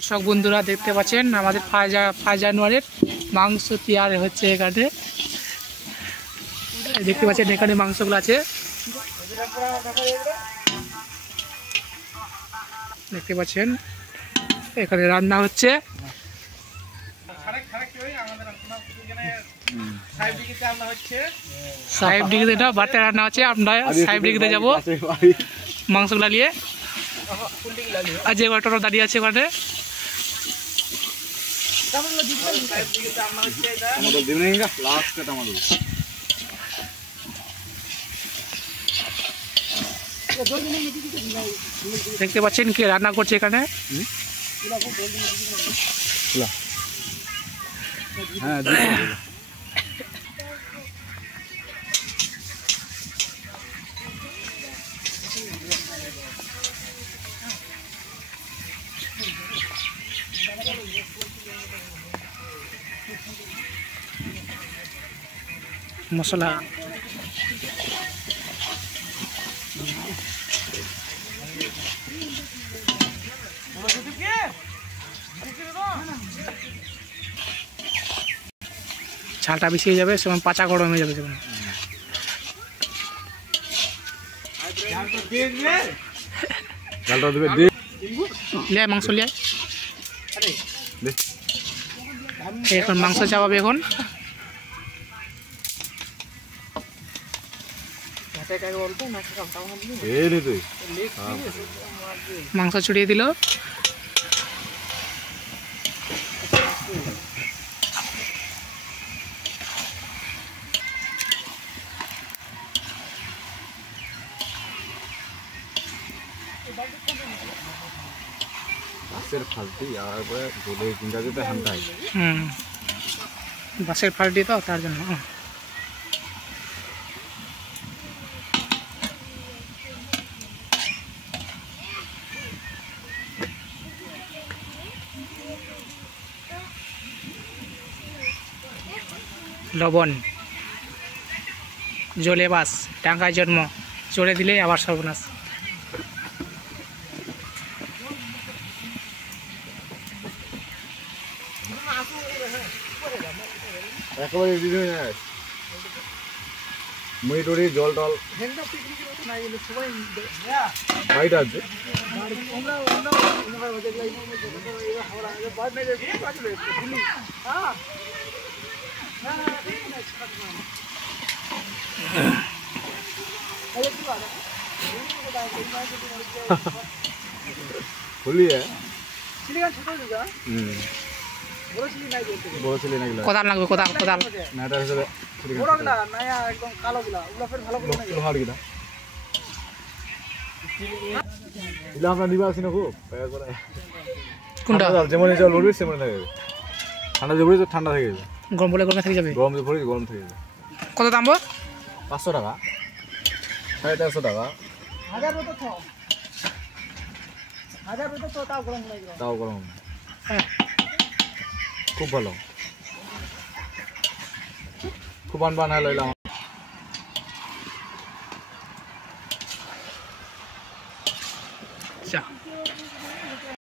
দর্শক বন্ধুরা দেখতে পাচ্ছেন আমাদের 5 জানুয়ারির মাংস তৈরি হচ্ছে। এখানে দেখতে পাচ্ছেন এখানে মাংসগুলো আছে, দেখতে পাচ্ছেন এখানে রান্না হচ্ছে। সাহেব ডিগ্রিতে এটা বাড়তে রান্না হচ্ছে। আমরা সাহেব ডিগ্রিতে যাবো মাংসগুলা নিয়ে। আর যে অটোটা দাঁড়িয়ে আছে ওখানে দেখতে পাচ্ছেন কে রান্না করছে এখানে। মশলা ঝালটা বেশি হয়ে যাবে, সেমন পাচা গরম হয়ে যাবে। সেমন লিয়ে মাংস লিয়ে এখন মাংস চাপাবে। এখন মাংস ছড়িয়ে দিল। বাসের ফাল্টি তো তার জন্য লবণ জলে বাস টাঙ্গায় জন্ম, চড়ে দিলে আবার সর্বনাশ। মুড়ি জল টল বাইট আছে। কোদাল লাগবে, কোদাল কোদাল কোনটা যেমন জল ভরবি সেমন থাকে, ঠান্ডা জল ভরবি তো ঠান্ডা থেকে যাবে, গরম বলে গরমে থেকে যাবে। গরম জল ভরবি গরম থেকে যাবে। কত দাম? 500 টাকা, 450 টাকা, তাও গরম। খুব ভালো, খুব আনবান হলো।